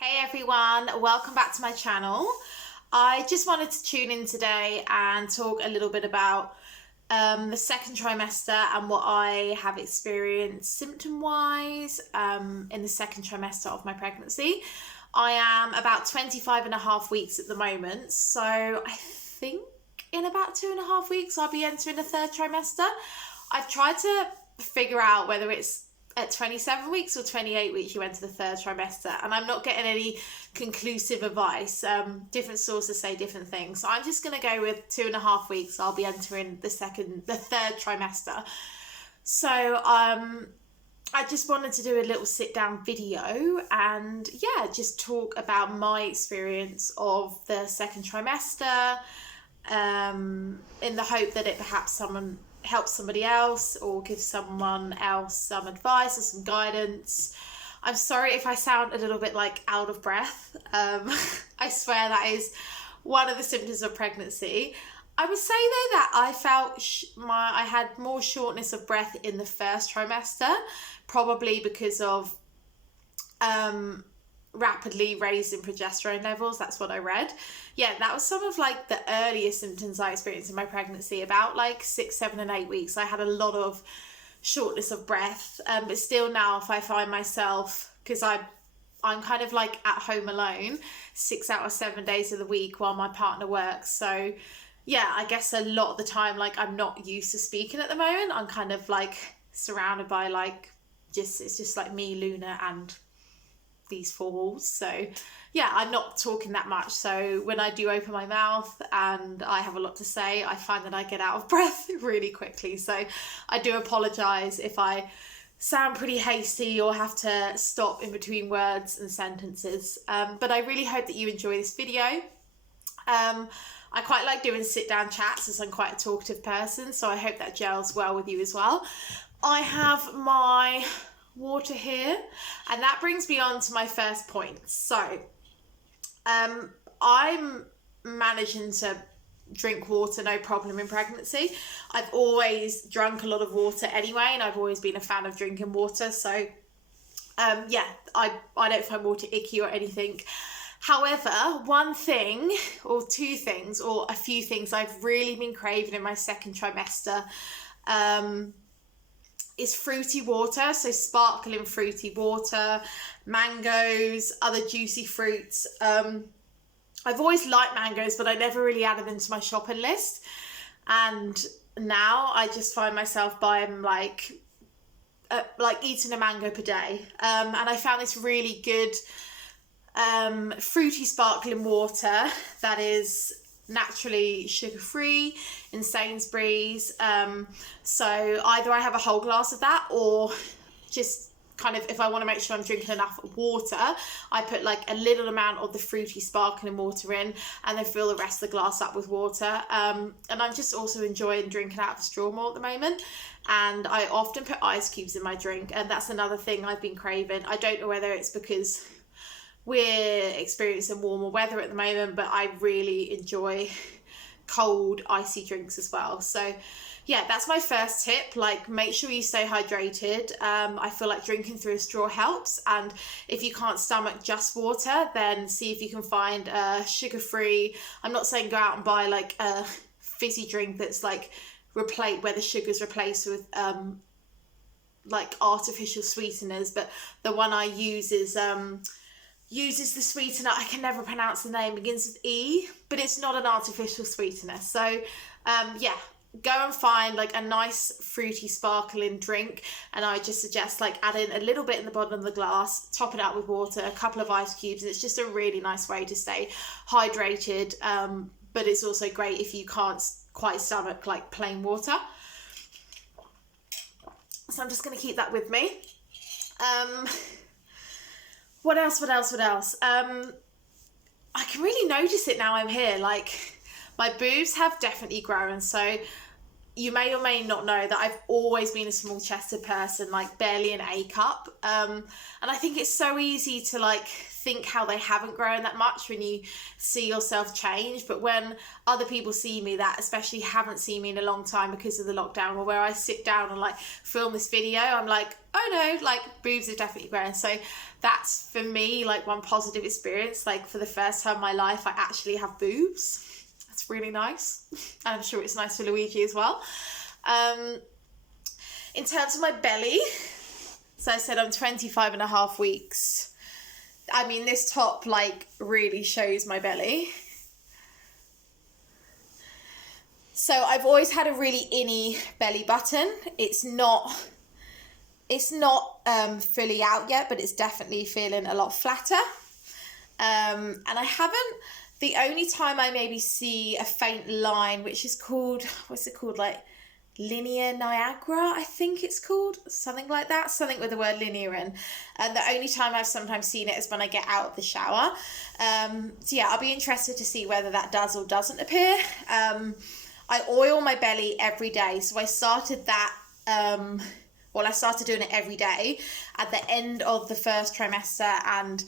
Hey everyone, welcome back to my channel. I just wanted to tune in today and talk a little bit about the second trimester and what I have experienced symptom-wise in the second trimester of my pregnancy. I am about 25 and a half weeks at the moment, so I think in about 2.5 weeks I'll be entering the third trimester. I've tried to figure out whether it's at 27 weeks or 28 weeks you enter the third trimester, and I'm not getting any conclusive advice. Different sources say different things, so I'm just going to go with 2.5 weeks I'll be entering the third trimester. So I just wanted to do a little sit down video and just talk about my experience of the second trimester, in the hope that it perhaps help somebody else or give someone else some advice or some guidance. I'm sorry if I sound a little bit like out of breath. I swear that is one of the symptoms of pregnancy. I would say though that I felt I had more shortness of breath in the first trimester, probably because of rapidly raising progesterone levels. That's what I read. Yeah, that was some of like the earliest symptoms I experienced in my pregnancy. About like 6, 7 and 8 weeks I had a lot of shortness of breath, but still now if I find myself, because I'm kind of like at home alone 6 out of 7 days of the week while my partner works, so yeah, I guess a lot of the time like I'm not used to speaking at the moment. I'm kind of like surrounded by like it's just like me, Luna, and these 4 walls. So yeah, I'm not talking that much, so when I do open my mouth and I have a lot to say, I find that I get out of breath really quickly. So I do apologize if I sound pretty hasty or have to stop in between words and sentences, but I really hope that you enjoy this video. I quite like doing sit down chats as I'm quite a talkative person, so I hope that gels well with you as well. I have my water here, and that brings me on to my first point. So I'm managing to drink water no problem in pregnancy. I've always drunk a lot of water anyway, and I've always been a fan of drinking water, so I don't find water icky or anything. However, one thing or two things or a few things I've really been craving in my second trimester is fruity water, so sparkling fruity water, mangoes, other juicy fruits. I've always liked mangoes, but I never really added them to my shopping list, and now I just find myself buying like eating a mango per day, and I found this really good fruity sparkling water that is naturally sugar-free in Sainsbury's. So either I have a whole glass of that, or just kind of, if I want to make sure I'm drinking enough water, I put like a little amount of the fruity sparkling water in and then fill the rest of the glass up with water. And I'm just also enjoying drinking out of the straw more at the moment, and I often put ice cubes in my drink, and that's another thing I've been craving. I don't know whether it's because we're experiencing warmer weather at the moment, but I really enjoy cold, icy drinks as well. So yeah, that's my first tip. Like, make sure you stay hydrated. I feel like drinking through a straw helps, and if you can't stomach just water, then see if you can find a sugar-free. I'm not saying go out and buy like a fizzy drink that's like where the sugar's replaced with like artificial sweeteners, but the one I use is uses the sweetener, I can never pronounce the name, begins with E, but it's not an artificial sweetener. So go and find like a nice fruity sparkling drink, and I just suggest like adding a little bit in the bottom of the glass, top it out with water, a couple of ice cubes, and it's just a really nice way to stay hydrated, but it's also great if you can't quite stomach like plain water. So I'm just going to keep that with me. What else? I can really notice it now I'm here. Like, my boobs have definitely grown. So you may or may not know that I've always been a small chested person, like barely an A cup. And I think it's so easy to like think how they haven't grown that much when you see yourself change. But when other people see me that especially haven't seen me in a long time because of the lockdown, or where I sit down and like film this video, I'm like, oh no, like boobs have definitely grown. So that's for me like one positive experience. Like for the first time in my life, I actually have boobs. It's really nice, and I'm sure it's nice for Luigi as well. In terms of my belly, so I said I'm 25 and a half weeks. I mean, this top like really shows my belly. So I've always had a really inny belly button. It's not fully out yet, but it's definitely feeling a lot flatter. And I haven't. The only time I maybe see a faint line, which is called, what's it called? Like linear Niagara, I think it's called. Something like that. Something with the word linear in. And the only time I've sometimes seen it is when I get out of the shower. So yeah, I'll be interested to see whether that does or doesn't appear. I oil my belly every day. So I started that, I started doing it every day at the end of the first trimester and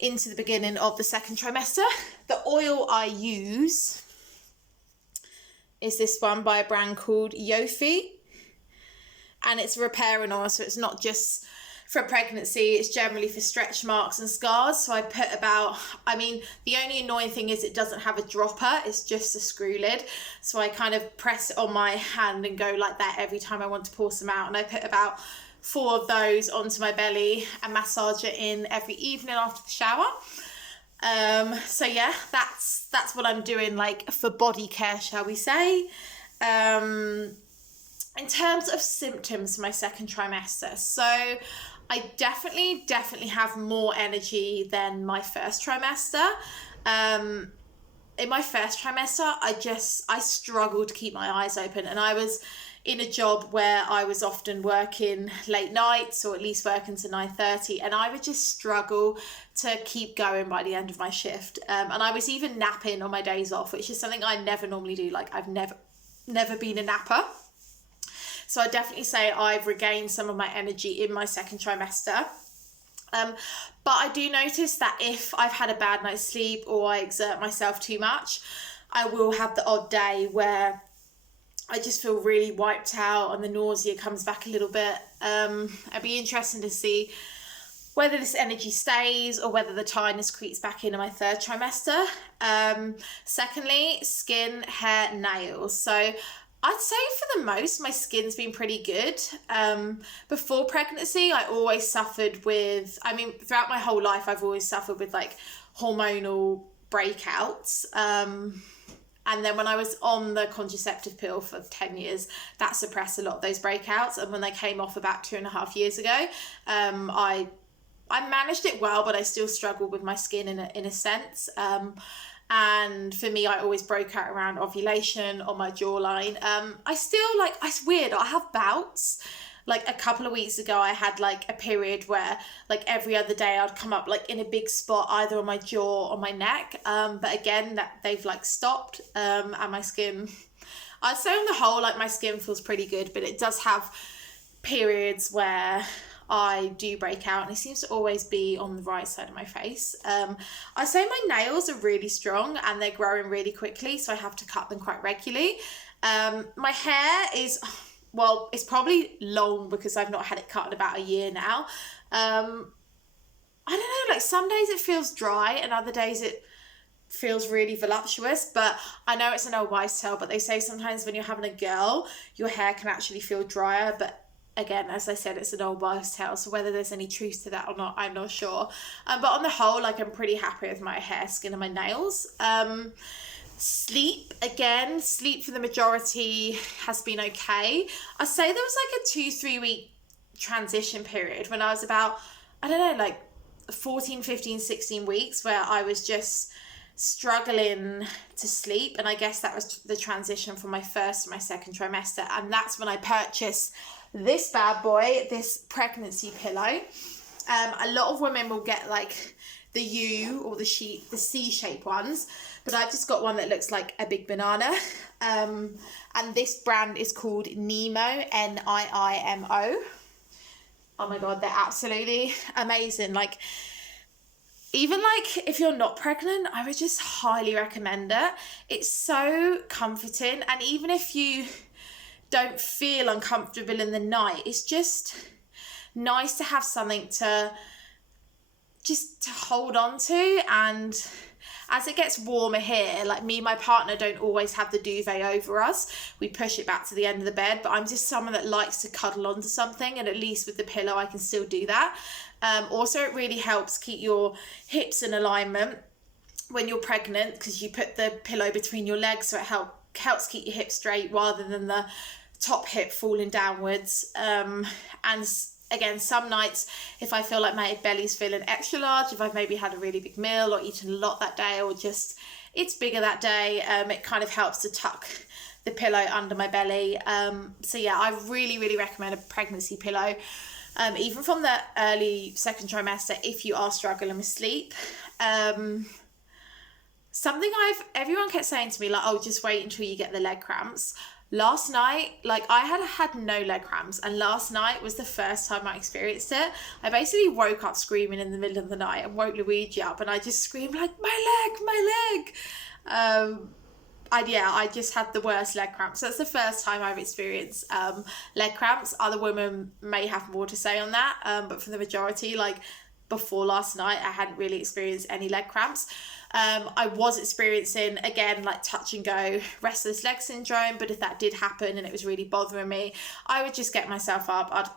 into the beginning of the second trimester. The oil I use is this one by a brand called Yofi, and it's a repairing oil, so it's not just for pregnancy, it's generally for stretch marks and scars. So I put the only annoying thing is it doesn't have a dropper, it's just a screw lid, so I kind of press it on my hand and go like that every time I want to pour some out, and I put about 4 of those onto my belly and massage it in every evening after the shower. So yeah, that's what I'm doing like for body care, shall we say. In terms of symptoms for my second trimester, so I definitely have more energy than my first trimester. In my first trimester, I struggled to keep my eyes open, and I was in a job where I was often working late nights, or at least working to 9:30, and I would just struggle to keep going by the end of my shift. And I was even napping on my days off, which is something I never normally do. Like I've never been a napper. So I definitely say I've regained some of my energy in my second trimester. But I do notice that if I've had a bad night's sleep or I exert myself too much, I will have the odd day where I just feel really wiped out and the nausea comes back a little bit. It'd be interesting to see whether this energy stays or whether the tiredness creeps back in my third trimester. Secondly, skin, hair, nails. So I'd say for the most, my skin's been pretty good. Before pregnancy, I always suffered with, throughout my whole life, I've always suffered with like hormonal breakouts. And then when I was on the contraceptive pill for 10 years, that suppressed a lot of those breakouts. And when they came off about 2.5 years ago, I managed it well, but I still struggled with my skin in a sense. And for me, I always broke out around ovulation on my jawline. It's weird, I have bouts. Like a couple of weeks ago, I had like a period where like every other day I'd come up like in a big spot either on my jaw or my neck. But again, that they've like stopped. And my skin, I'd say on the whole, like my skin feels pretty good, but it does have periods where I do break out, and it seems to always be on the right side of my face. I say my nails are really strong and they're growing really quickly, so I have to cut them quite regularly. My hair is, well, it's probably long because I've not had it cut in about a year now. I don't know, like some days it feels dry and other days it feels really voluptuous, but I know it's an old wives' tale, but they say sometimes when you're having a girl, your hair can actually feel drier, but again, as I said, it's an old wives' tale, so whether there's any truth to that or not, I'm not sure. But on the whole, like I'm pretty happy with my hair, skin and my nails. Sleep for the majority has been okay. I say there was like a 2-3 week transition period when I was about, I don't know, like 14, 15, 16 weeks where I was just struggling to sleep, and I guess that was the transition from my first to my second trimester, and that's when I purchased this bad boy, this pregnancy pillow. A lot of women will get like the U or the C-shaped ones, but I've just got one that looks like a big banana. And this brand is called Nimo, Niimo. Oh my God, they're absolutely amazing. Like, even like if you're not pregnant, I would just highly recommend it. It's so comforting, and even if you don't feel uncomfortable in the night, it's just nice to have something to hold on to. And as it gets warmer here, like me and my partner don't always have the duvet over us. We push it back to the end of the bed, but I'm just someone that likes to cuddle onto something, and at least with the pillow I can still do that. Also, it really helps keep your hips in alignment when you're pregnant, because you put the pillow between your legs, so it helps keep your hips straight rather than the top hip falling downwards. And again, some nights, if I feel like my belly's feeling extra large, if I've maybe had a really big meal or eaten a lot that day, or just it's bigger that day, it kind of helps to tuck the pillow under my belly. So yeah, I really, really recommend a pregnancy pillow, even from the early second trimester, if you are struggling with sleep. Something everyone kept saying to me, like, oh, just wait until you get the leg cramps. Last night, like, I had no leg cramps, and last night was the first time I experienced it. I basically woke up screaming in the middle of the night and woke Luigi up, and I just screamed like, my leg. I just had the worst leg cramps. So that's the first time I've experienced leg cramps. Other women may have more to say on that, but for the majority, like, before last night, I hadn't really experienced any leg cramps. I was experiencing, again, like touch and go restless leg syndrome, but if that did happen and it was really bothering me, I would just get myself up, I'd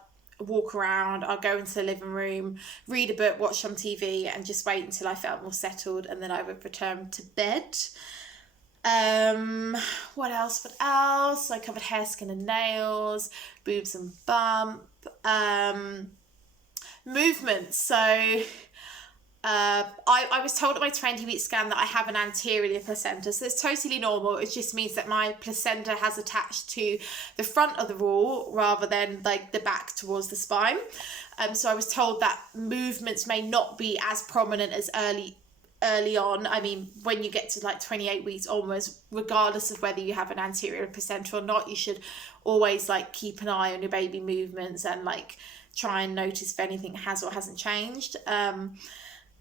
walk around, I'd go into the living room, read a book, watch some TV, and just wait until I felt more settled, and then I would return to bed. What else? I covered hair, skin and nails, boobs and bump, movement. So I was told at my 20-week scan that I have an anterior placenta, so it's totally normal. It just means that my placenta has attached to the front of the wall rather than like the back towards the spine. So I was told that movements may not be as prominent as early on. I mean, when you get to like 28 weeks onwards, regardless of whether you have an anterior placenta or not, you should always like keep an eye on your baby movements and like try and notice if anything has or hasn't changed.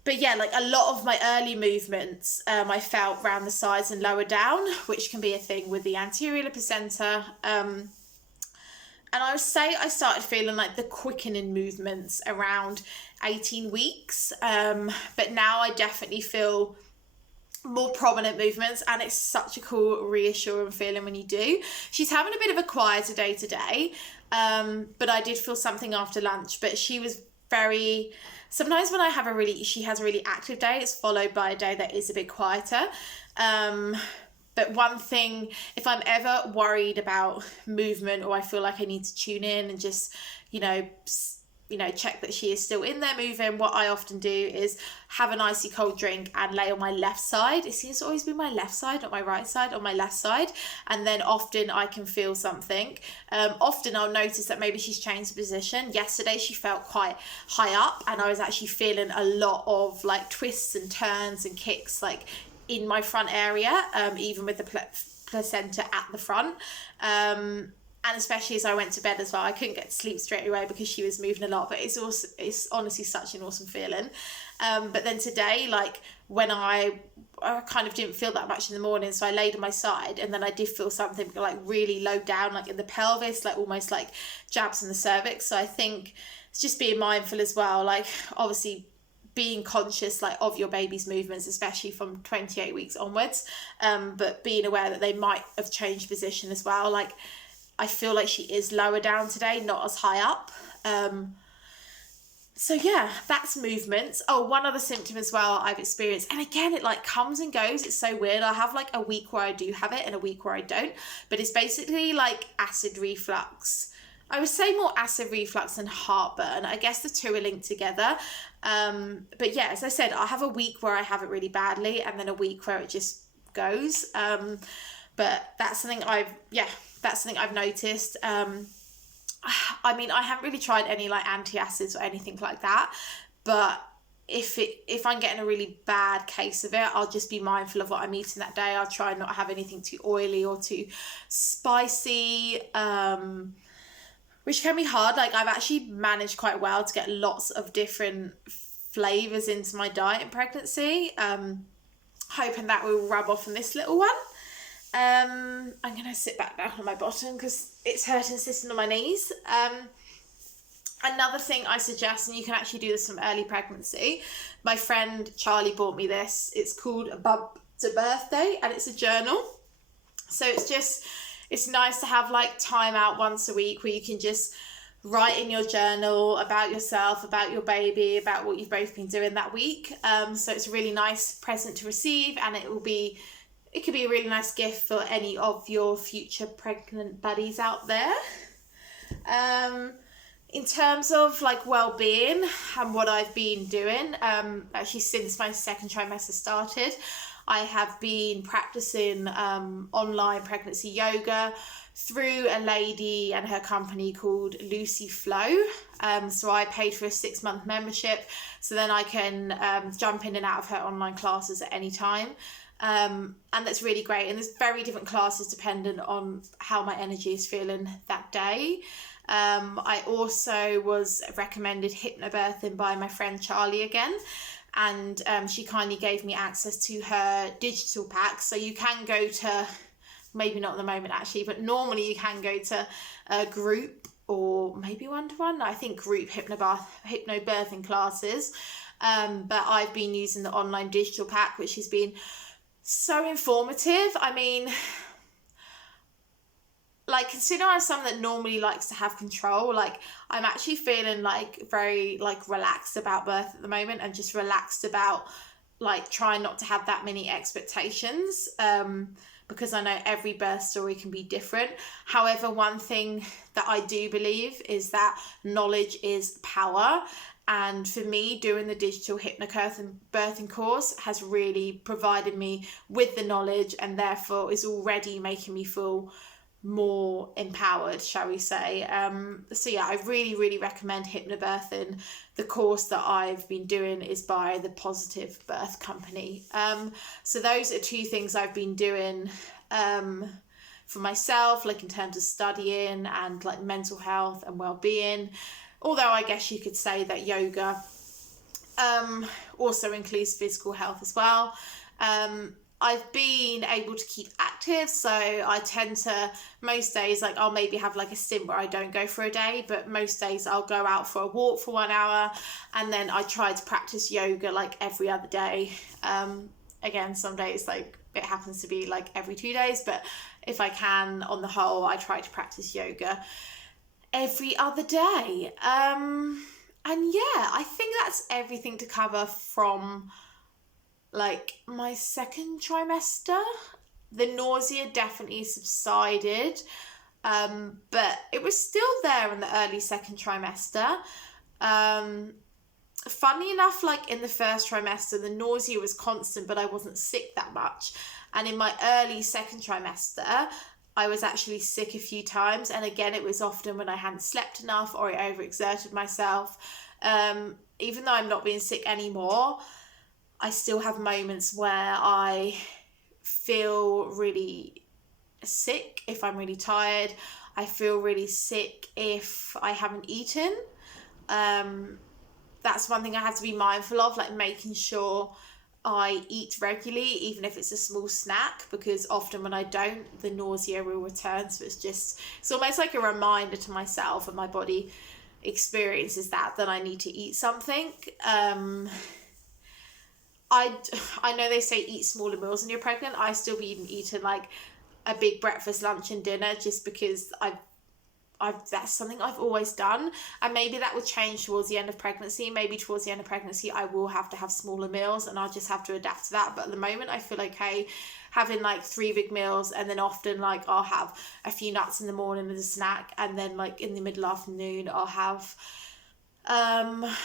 But yeah, like a lot of my early movements, I felt round the sides and lower down, which can be a thing with the anterior placenta. And I would say I started feeling like the quickening movements around 18 weeks. But now I definitely feel more prominent movements, and it's such a cool, reassuring feeling when you do. She's having a bit of a quieter day today, but I did feel something after lunch. But she was very... Sometimes when she has a really active day, it's followed by a day that is a bit quieter. But one thing, if I'm ever worried about movement, or I feel like I need to tune in and just, check that she is still in there moving, what I often do is have an icy cold drink and lay on my left side. It seems to always be my left side, not my right side, on my left side. And then often I can feel something. Often I'll notice that maybe she's changed position. Yesterday she felt quite high up, and I was actually feeling a lot of like twists and turns and kicks like in my front area, even with the placenta at the front. And especially as I went to bed as well, I couldn't get to sleep straight away because she was moving a lot. But it's honestly such an awesome feeling. But then today, like when I kind of didn't feel that much in the morning, so I laid on my side, and then I did feel something like really low down, like in the pelvis, like almost like jabs in the cervix. So I think it's just being mindful as well, like obviously being conscious like of your baby's movements, especially from 28 weeks onwards, but being aware that they might have changed position as well. Like I feel like she is lower down today, not as high up. So yeah, that's movements. Oh, one other symptom as well I've experienced, and again, it like comes and goes. It's so weird. I have like a week where I do have it and a week where I don't, but it's basically like acid reflux. I would say more acid reflux than heartburn. I guess the two are linked together. But yeah, as I said, I have a week where I have it really badly, and then a week where it just goes. But that's something I've noticed. I mean, I haven't really tried any like antacids or anything like that, but if I'm getting a really bad case of it, I'll just be mindful of what I'm eating that day. I'll try not to have anything too oily or too spicy, which can be hard. Like, I've actually managed quite well to get lots of different flavours into my diet in pregnancy. Hoping that will rub off on this little one. I'm going to sit back down on my bottom because it's hurting sitting on my knees. Another thing I suggest, and you can actually do this from early pregnancy, my friend Charlie bought me this. It's called A Bump to Birthday, and it's a journal. So it's nice to have like time out once a week where you can just write in your journal about yourself, about your baby, about what you've both been doing that week. So it's a really nice present to receive, and it could be a really nice gift for any of your future pregnant buddies out there. In terms of like well-being and what I've been doing, actually since my second trimester started, I have been practicing online pregnancy yoga through a lady and her company called Lucy Flow. So I paid for a 6-month membership, so then I can jump in and out of her online classes at any time. And that's really great. And there's very different classes dependent on how my energy is feeling that day. I also was recommended hypnobirthing by my friend Charlie again, and she kindly gave me access to her digital pack. So you can go to, maybe not at the moment actually, but normally you can go to a group or maybe one-to-one, I think group hypnobirthing classes. But I've been using the online digital pack, which has been so informative. I mean, like, considering I'm someone that normally likes to have control, like, I'm actually feeling like very like relaxed about birth at the moment, and just relaxed about like trying not to have that many expectations, because I know every birth story can be different. However, one thing that I do believe is that knowledge is power. And for me, doing the digital hypnobirthing course has really provided me with the knowledge, and therefore is already making me feel more empowered, shall we say. So yeah, I really recommend hypnobirthing. The course that I've been doing is by the Positive Birth Company. So those are two things I've been doing for myself, like in terms of studying and like mental health and well-being. Although I guess you could say that yoga also includes physical health as well. I've been able to keep active, so I tend to, most days, like I'll maybe have like a stint where I don't go for a day, but most days I'll go out for a walk for 1 hour, and then I try to practice yoga like every other day. Again, some days like it happens to be like every 2 days, but if I can, on the whole, I try to practice yoga every other day. And yeah, I think that's everything to cover from like my second trimester. The nausea definitely subsided, but it was still there in the early second trimester. Funny enough, like in the first trimester, the nausea was constant, but I wasn't sick that much. And in my early second trimester, I was actually sick a few times, and again, it was often when I hadn't slept enough or I overexerted myself. Even though I'm not being sick anymore, I still have moments where I feel really sick if I'm really tired. I feel really sick if I haven't eaten. That's one thing I have to be mindful of, like making sure I eat regularly, even if it's a small snack, because often when I don't, the nausea will return. So it's almost like a reminder to myself, and my body experiences that I need to eat something. I know they say eat smaller meals when you're pregnant. I still be eating like a big breakfast, lunch and dinner, just because I've that's something I've always done, and maybe that will change towards the end of pregnancy. Maybe towards the end of pregnancy I will have to have smaller meals, and I'll just have to adapt to that. But at the moment I feel okay having like 3 big meals, and then often like I'll have a few nuts in the morning as a snack, and then like in the middle afternoon I'll have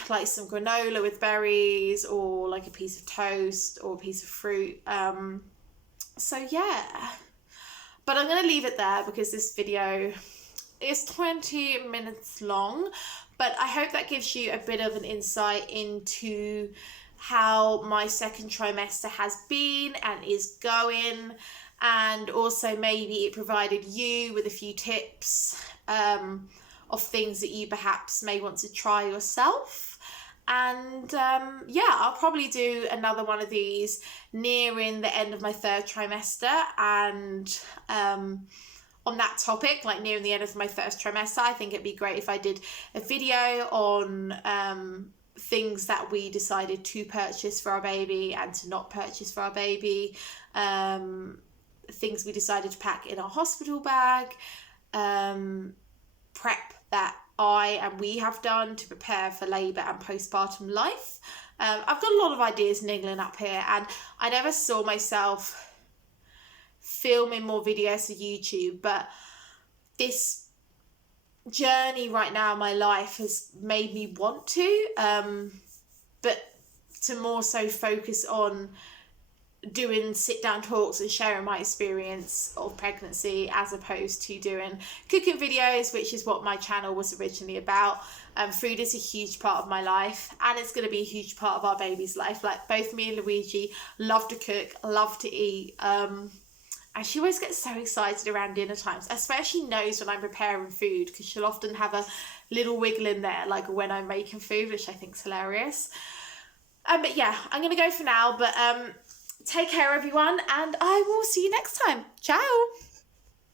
like some granola with berries, or like a piece of toast or a piece of fruit. So yeah, but I'm gonna leave it there because this video is 20 minutes long, But I hope that gives you a bit of an insight into how my second trimester has been and is going, and also maybe it provided you with a few tips of things that you perhaps may want to try yourself. And yeah, I'll probably do another one of these nearing the end of my third trimester, and on that topic, like nearing the end of my first trimester, I think it'd be great if I did a video on things that we decided to purchase for our baby and to not purchase for our baby, things we decided to pack in our hospital bag, prep that I and we have done to prepare for labour and postpartum life. I've got a lot of ideas niggling up here, and I never saw myself filming more videos for YouTube, but this journey right now in my life has made me want to, but to more so focus on doing sit down talks and sharing my experience of pregnancy, as opposed to doing cooking videos, which is what my channel was originally about. Food is a huge part of my life, and it's going to be a huge part of our baby's life. Like, both me and Luigi love to cook, love to eat, and she always gets so excited around dinner times. I swear she knows when I'm preparing food, because she'll often have a little wiggle in there, like when I'm making food, which I think is hilarious. But yeah, I'm going to go for now. But take care, everyone, and I will see you next time. Ciao!